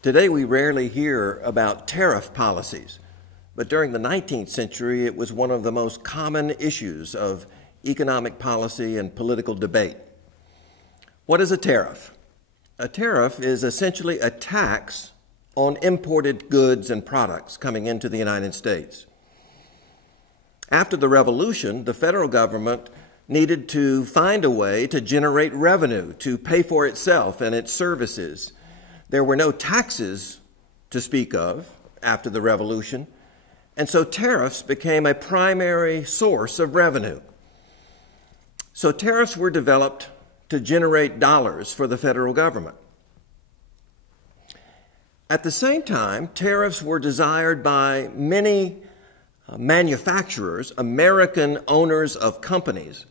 Today we rarely hear about tariff policies, but during the 19th century it was one of the most common issues of economic policy and political debate. What is a tariff? A tariff is essentially a tax on imported goods and products coming into the United States. After the Revolution, the federal government needed to find a way to generate revenue to pay for itself and its services. There were no taxes to speak of after the Revolution, and so tariffs became a primary source of revenue. So tariffs were developed to generate dollars for the federal government. At the same time, tariffs were desired by many manufacturers, American owners of companies,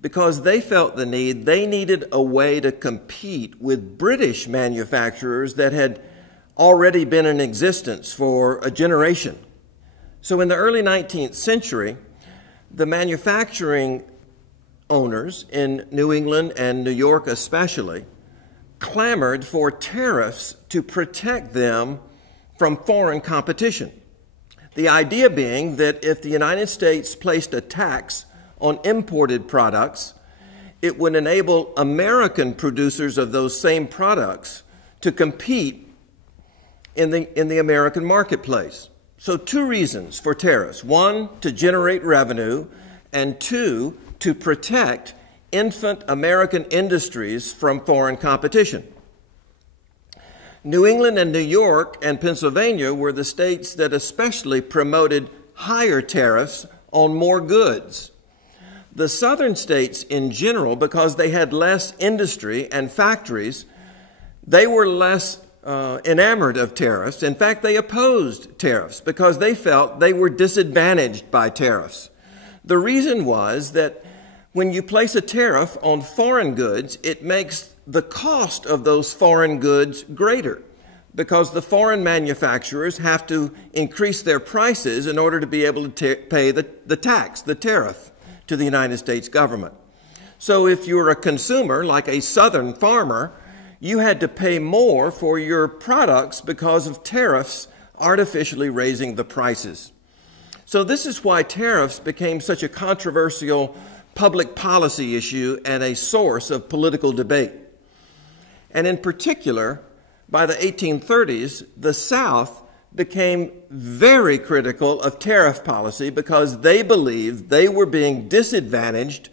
because they felt the need, they needed a way to compete with British manufacturers that had already been in existence for a generation. So in the early 19th century, the manufacturing owners in New England and New York especially clamored for tariffs to protect them from foreign competition. The idea being that if the United States placed a tax on imported products, it would enable American producers of those same products to compete in the American marketplace. So two reasons for tariffs. One, to generate revenue, and two, to protect infant American industries from foreign competition. New England and New York and Pennsylvania were the states that especially promoted higher tariffs on more goods. The southern states in general, because they had less industry and factories, they were less enamored of tariffs. In fact, they opposed tariffs because they felt they were disadvantaged by tariffs. The reason was that when you place a tariff on foreign goods, it makes the cost of those foreign goods greater because the foreign manufacturers have to increase their prices in order to be able to pay the tax, the tariff, to the United States government. So if you're a consumer, like a southern farmer, you had to pay more for your products because of tariffs artificially raising the prices. So this is why tariffs became such a controversial public policy issue and a source of political debate. And in particular, by the 1830s, the South became very critical of tariff policy because they believed they were being disadvantaged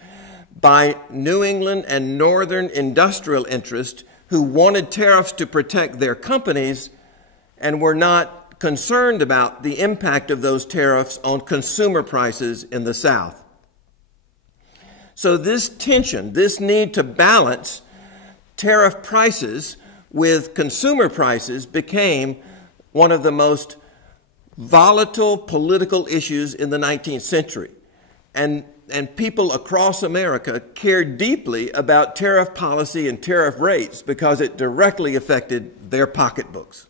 by New England and Northern industrial interests who wanted tariffs to protect their companies and were not concerned about the impact of those tariffs on consumer prices in the South. So this tension, this need to balance tariff prices with consumer prices became one of the most volatile political issues in the 19th century. And people across America cared deeply about tariff policy and tariff rates because it directly affected their pocketbooks.